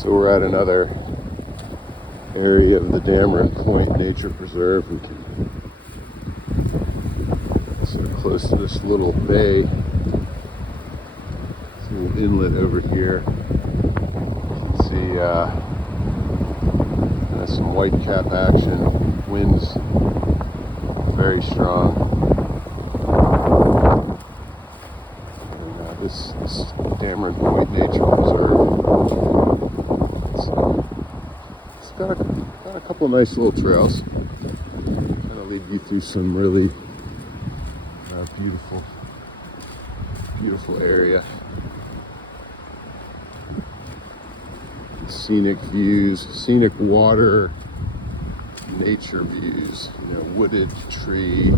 So we're at another area of the Dameron Nature Preserve. We can sort of close to this little bay. This little inlet over here. You can see some whitecap action. Winds very strong. And, this Dameron Nature Preserve. It's got a couple of nice little trails. Kind of lead you through some really beautiful area. Scenic views, scenic water, nature views, wooded tree,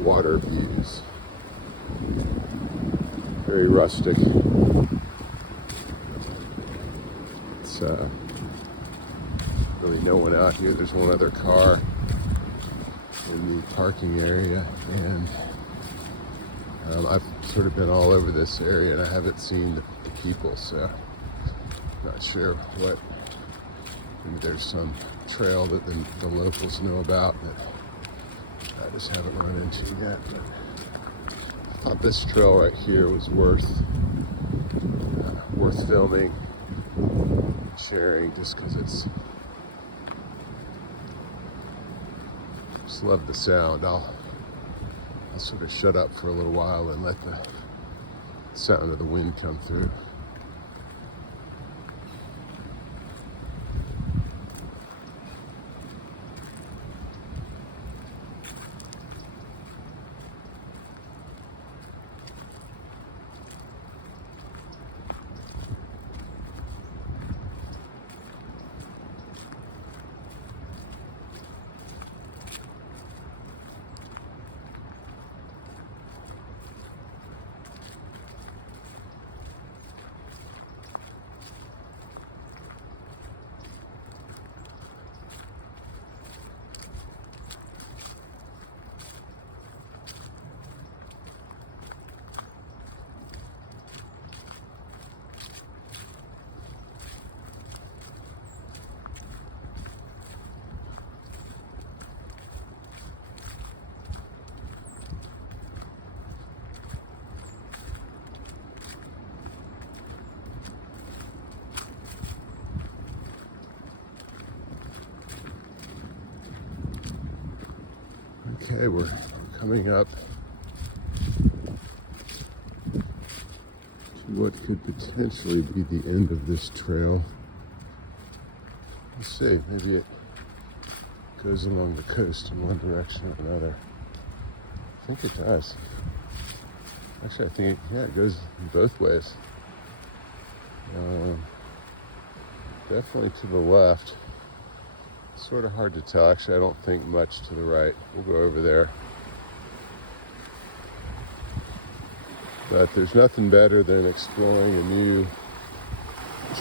water views. Very rustic. It's really no one out here. There's one other car in the parking area, and I've sort of been all over this area and I haven't seen the people, so not sure what. Maybe there's some trail that the locals know about that I just haven't run into yet. But I thought this trail right here was worth filming, sharing, just because it's. Just love the sound. I'll sort of shut up for a little while and let the sound of the wind come through. Okay, we're coming up to what could potentially be the end of this trail. Let's see, maybe it goes along the coast in one direction or another. I think it does. Actually, I think, it goes in both ways. Definitely to the left. Sort of hard to tell. Actually, I don't think much to the right. We'll go over there. But there's nothing better than exploring a new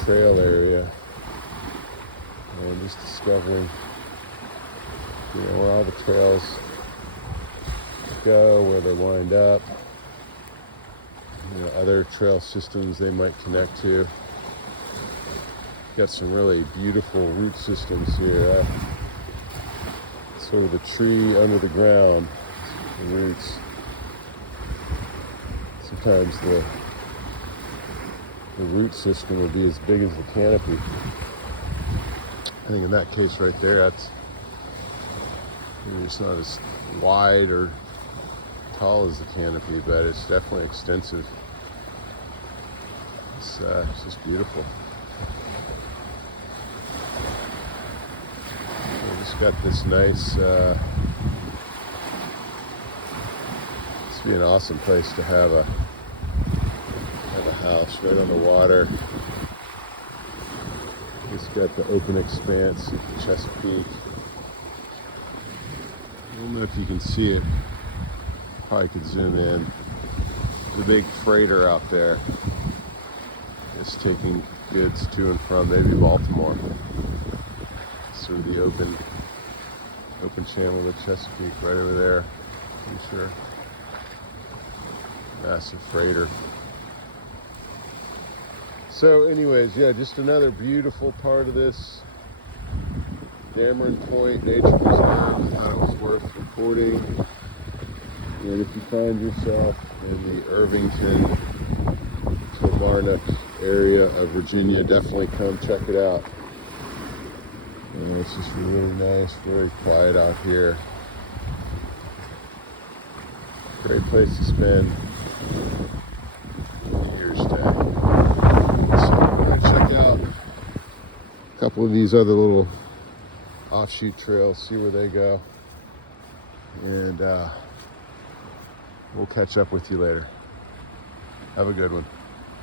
trail area and just discovering, where all the trails go, where they wind up, other trail systems they might connect to. Got some really beautiful root systems here. Sort of a tree under the ground, the roots. Sometimes the root system will be as big as the canopy. I think in that case right there, it's not as wide or tall as the canopy, but it's definitely extensive. It's just beautiful. Got this nice, this would be an awesome place to have a house right on the water. It's got the open expanse of the Chesapeake. I don't know if you can see it. Probably could zoom in. The big freighter out there is taking goods to and from maybe Baltimore. Sort of the open channel of the Chesapeake right over there. I'm sure. Massive freighter. So anyways, yeah, just another beautiful part of this Dameron Point Nature Preserve. I thought it was worth recording. And if you find yourself in the Irvington, Kilmarnock area of Virginia, definitely come check it out. And it's just really nice, very quiet out here. Great place to spend New Year's Day. So I'm going to check out a couple of these other little offshoot trails, see where they go. And we'll catch up with you later. Have a good one.